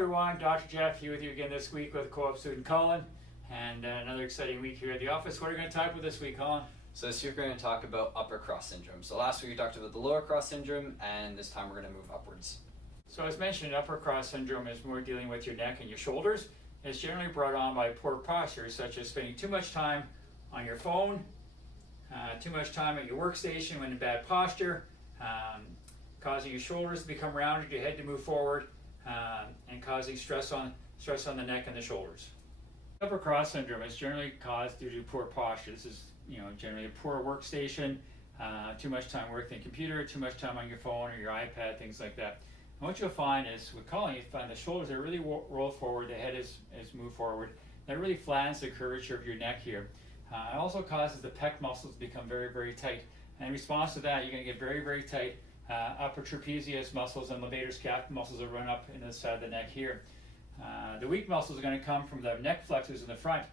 Everyone, Dr. Jeff here with you again this week with co-op student Colin, and another exciting week here at the office. What are you going to talk about this week, Colin? So this week we're going to talk about upper cross syndrome. So last week we talked about the lower cross syndrome, and this time we're going to move upwards. So as mentioned, upper cross syndrome is more dealing with your neck and your shoulders. It's generally brought on by poor posture, such as spending too much time on your phone, too much time at your workstation when in bad posture, causing your shoulders to become rounded, your head to move forward, and causing stress on the neck and the shoulders. Upper cross syndrome is generally caused due to poor posture. This is generally a poor workstation, too much time working on the computer, too much time on your phone or your iPad, things like that. And what you'll find is with Colin, you find the shoulders are really rolled forward, the head is moved forward. That really flattens the curvature of your neck here. It also causes the pec muscles to become very, very tight. And in response to that, you're going to get very, very tight upper trapezius muscles and levator scapula muscles that run up in the side of the neck here. The weak muscles are going to come from the neck flexors in the front.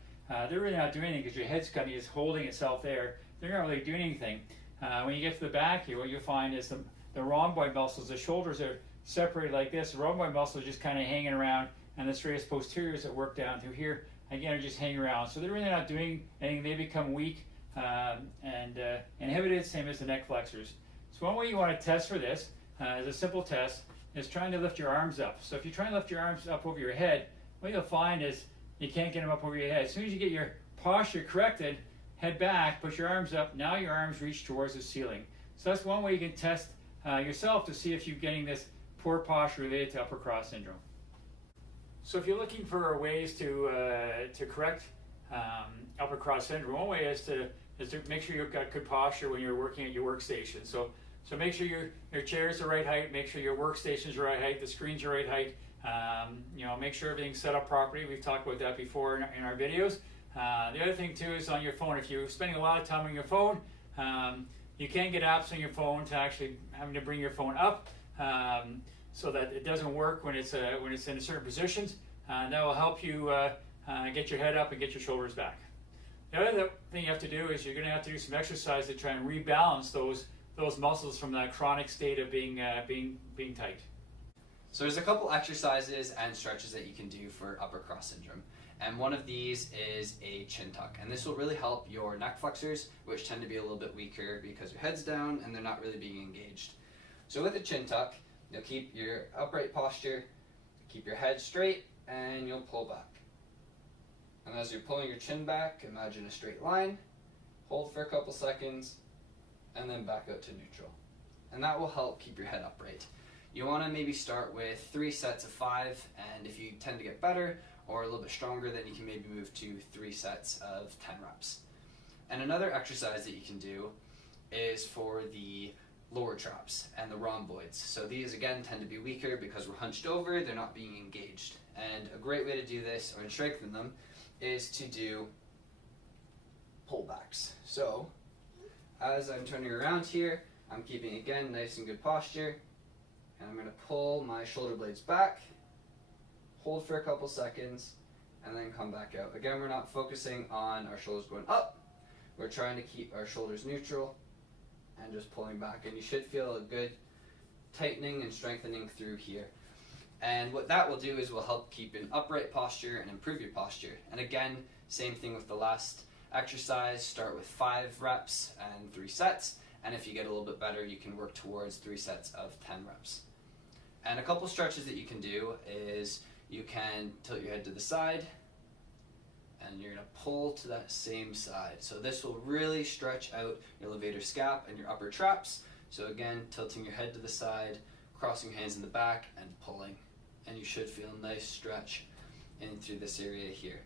They're really not doing anything because your head's kind of just holding itself there. They're not really doing anything. When you get to the back here, what you'll find is the rhomboid muscles, the shoulders are separated like this. The rhomboid muscles are just kind of hanging around, and the serratus posteriors that work down through here, again, are just hanging around. So they're really not doing anything. They become weak and inhibited, same as the neck flexors. So one way you want to test for this, is a simple test, is trying to lift your arms up. So if you try to lift your arms up over your head, what you'll find is you can't get them up over your head. As soon as you get your posture corrected, head back, push your arms up, now your arms reach towards the ceiling. So that's one way you can test yourself to see if you're getting this poor posture related to upper cross syndrome. So if you're looking for ways to correct upper cross syndrome, one way is to make sure you've got good posture when you're working at your workstation. So make sure your chair's the right height, make sure your workstation's the right height, the screen's the right height. Make sure everything's set up properly. We've talked about that before in our videos. The other thing too is on your phone. If you're spending a lot of time on your phone, you can get apps on your phone to actually having to bring your phone up so that it doesn't work when it's in certain positions. That will help you get your head up and get your shoulders back. The other thing you have to do is you're going to have to do some exercise to try and rebalance those muscles from that chronic state of being tight. So there's a couple exercises and stretches that you can do for upper cross syndrome. And one of these is a chin tuck. And this will really help your neck flexors, which tend to be a little bit weaker because your head's down and they're not really being engaged. So with a chin tuck, you'll keep your upright posture, keep your head straight, and you'll pull back. And as you're pulling your chin back, imagine a straight line, hold for a couple seconds, and then back out to neutral. And that will help keep your head upright. You want to maybe start with 3 sets of 5, and if you tend to get better or a little bit stronger, then you can maybe move to 3 sets of 10 reps. And another exercise that you can do is for the lower traps and the rhomboids. So these again tend to be weaker because we're hunched over, they're not being engaged. And a great way to do this or strengthen them is to do pullbacks. So as I'm turning around here, I'm keeping again nice and good posture, and I'm going to pull my shoulder blades back, hold for a couple seconds, and then come back out. Again, we're not focusing on our shoulders going up, we're trying to keep our shoulders neutral and just pulling back, and you should feel a good tightening and strengthening through here. And what that will do is will help keep an upright posture and improve your posture. And again, same thing with the last exercise, start with 5 reps and 3 sets, and if you get a little bit better, you can work towards 3 sets of 10 reps. And a couple stretches that you can do is you can tilt your head to the side, and you're going to pull to that same side. So this will really stretch out your levator scap and your upper traps. So again, tilting your head to the side, crossing your hands in the back, and pulling. And you should feel a nice stretch in through this area here.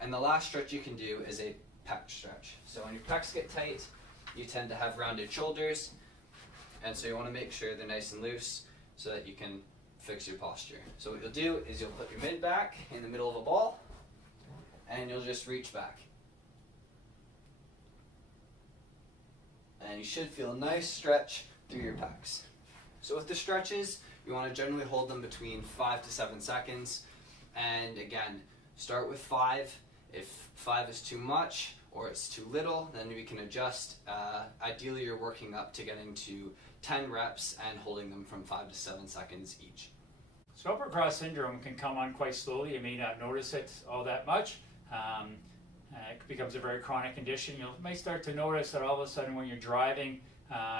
And the last stretch you can do is a pec stretch. So when your pecs get tight, you tend to have rounded shoulders, and so you want to make sure they're nice and loose so that you can fix your posture. So what you'll do is you'll put your mid back in the middle of a ball, and you'll just reach back. And you should feel a nice stretch through your pecs. So with the stretches, you want to generally hold them between 5 to 7 seconds. And again, start with 5. If 5 is too much or it's too little, then we can adjust. Ideally, you're working up to getting to 10 reps and holding them from 5 to 7 seconds each. So upper cross syndrome can come on quite slowly. You may not notice it all that much. It becomes a very chronic condition. You may start to notice that all of a sudden when you're driving,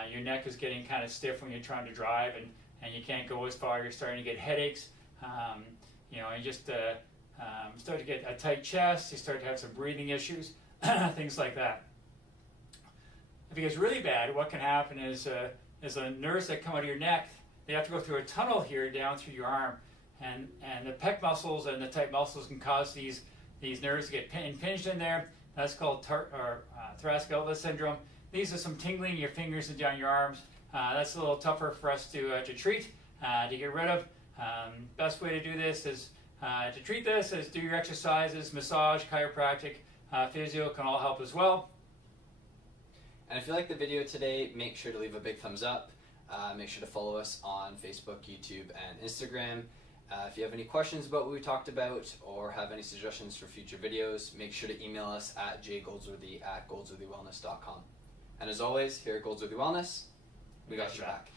your neck is getting kind of stiff when you're trying to drive, and you can't go as far. You're starting to get headaches. You just start to get a tight chest. You start to have some breathing issues, things like that. If it gets really bad, what can happen is the nerves that come out of your neck, they have to go through a tunnel here down through your arm, and the pec muscles and the tight muscles can cause these nerves to get impinged in there. That's called thoracic outlet syndrome. These are some tingling in your fingers and down your arms. That's a little tougher for us to treat, to get rid of. Best way to do this is to treat this is do your exercises, massage, chiropractic, physio can all help as well. And if you like the video today, make sure to leave a big thumbs up. Make sure to follow us on Facebook, YouTube, and Instagram. If you have any questions about what we talked about or have any suggestions for future videos, make sure to email us at jgoldsworthy@goldsworthywellness.com. And as always, here at Goldsworthy Wellness, we got your back.